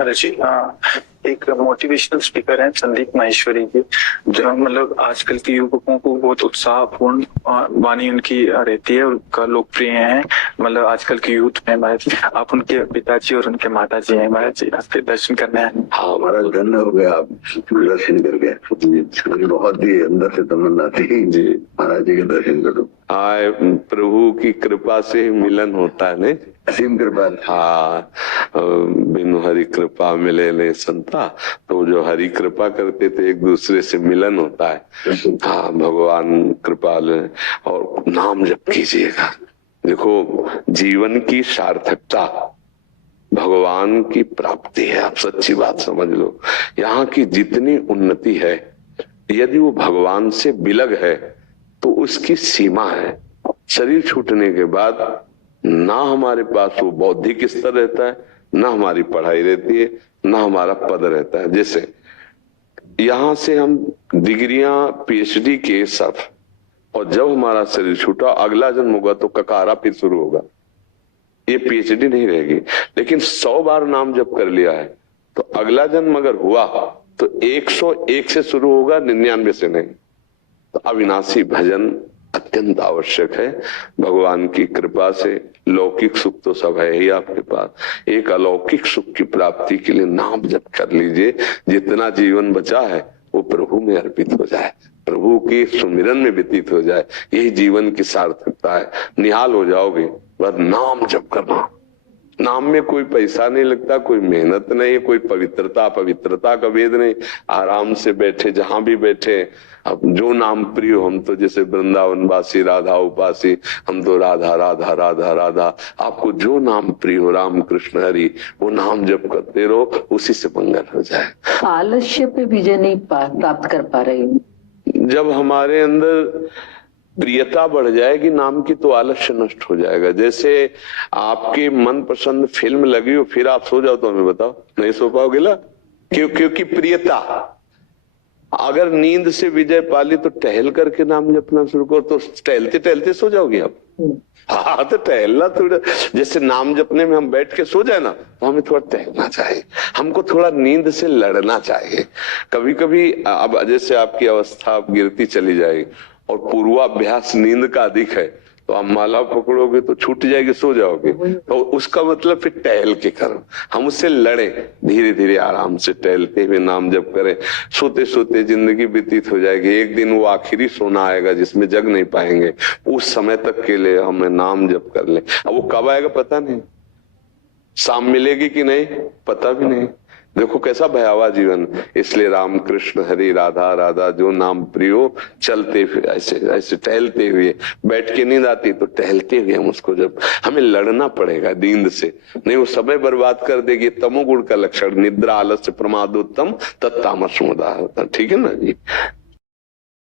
ऋषि, एक motivational speaker है संदीप माहेश्वरी जी, जो मतलब आजकल के युवकों को बहुत उत्साहपूर्ण वाणी उनकी रहती है, उनका लोकप्रिय है मतलब आजकल के यूथ में। महाराज आप उनके पिताजी और उनके माता जी हैं महाराज जी, आपके दर्शन करने आए। हाँ, हमारा धन्य हो गया, आप दर्शन कर गए। मुझे बहुत ही अंदर से तमन्ना थी जी महाराज जी के दर्शन करो। आए प्रभु की कृपा से मिलन होता है, नहीं? असीम कृपा। हाँ, बिनु हरि कृपा मिले नहीं संता। तो जो हरि कृपा करते थे एक दूसरे से मिलन होता है। हाँ, भगवान कृपाल है। और नाम जप कीजिएगा। देखो, जीवन की सार्थकता भगवान की प्राप्ति है। आप सच्ची बात समझ लो, यहाँ की जितनी उन्नति है, यदि वो भगवान से बिलग है तो उसकी सीमा है। शरीर छूटने के बाद ना हमारे पास वो बौद्धिक स्तर रहता है, ना हमारी पढ़ाई रहती है, ना हमारा पद रहता है। जैसे यहां से हम डिग्रियां पीएचडी के सब, और जब हमारा शरीर छूटा अगला जन्म होगा तो ककारा फिर शुरू होगा, ये पीएचडी नहीं रहेगी। लेकिन 100 बार नाम जप कर लिया है तो अगला जन्म अगर हुआ तो 101 से शुरू होगा, 99 से नहीं। तो अविनाशी भजन अत्यंत आवश्यक है। भगवान की कृपा से लौकिक सुख तो सब है ही आपके पास, एक अलौकिक सुख की प्राप्ति के लिए नाम जप कर लीजिए। जितना जीवन बचा है वो प्रभु में अर्पित हो जाए, प्रभु के सुमिरन में व्यतीत हो जाए, यही जीवन की सार्थकता है। निहाल हो जाओगे। बस नाम जप करना। नाम में कोई पैसा नहीं लगता, कोई मेहनत नहीं, कोई पवित्रता का वेद नहीं। आराम से बैठे, जहां भी बैठे, अब जो नाम प्रिय हो। हम तो जैसे वृंदावन वासी, राधा उपासी, हम तो राधा राधा राधा राधा। आपको जो नाम प्रिय हो, राम कृष्ण हरि, वो नाम जप करते रहो, उसी से मंगल हो जाए। आलस्य पे विजय नहीं प्राप्त कर पा रही हूँ। जब हमारे अंदर प्रियता बढ़ जाएगी नाम की तो आलस्य नष्ट हो जाएगा। जैसे आपकी मनपसंद फिल्म लगी हो, फिर आप सो जाओ तो हमें बताओ, नहीं सो पाओगे ना? क्योंकि प्रियता। अगर नींद से विजय पाली तो टहल करके नाम जपना शुरू करो, तो टहलते टहलते सो जाओगे आप। हाँ, तो टहलना थोड़ा, जैसे नाम जपने में हम बैठ के सो जाए ना, तो हमें थोड़ा टहलना चाहिए, हमको थोड़ा नींद से लड़ना चाहिए। कभी कभी अब जैसे आपकी अवस्था गिरती चली जाएगी और पूर्वाभ्यास नींद का अधिक है, तो आप माला पकड़ोगे तो छूट जाएगी, सो जाओगे। तो उसका मतलब फिर टहल के करो, हम उससे लड़े, धीरे धीरे आराम से टहलते हुए नाम जप करें। सोते सोते जिंदगी व्यतीत हो जाएगी, एक दिन वो आखिरी सोना आएगा जिसमें जग नहीं पाएंगे। उस समय तक के लिए हमें नाम जप कर ले। अब वो कब आएगा पता नहीं, शाम मिलेगी कि नहीं पता भी नहीं। देखो कैसा भयावह जीवन। इसलिए राम कृष्ण हरि राधा राधा, जो नाम प्रियो, चलते हुए ऐसे ऐसे टहलते हुए, बैठ के नींद आती तो टहलते हुए हम उसको, जब हमें लड़ना पड़ेगा नींद से, नहीं वो समय बर्बाद कर देगी। तमोगुण का लक्षण निद्रा आलस्य प्रमादोत्तम तत्तामस मुदा। ठीक है ना जी।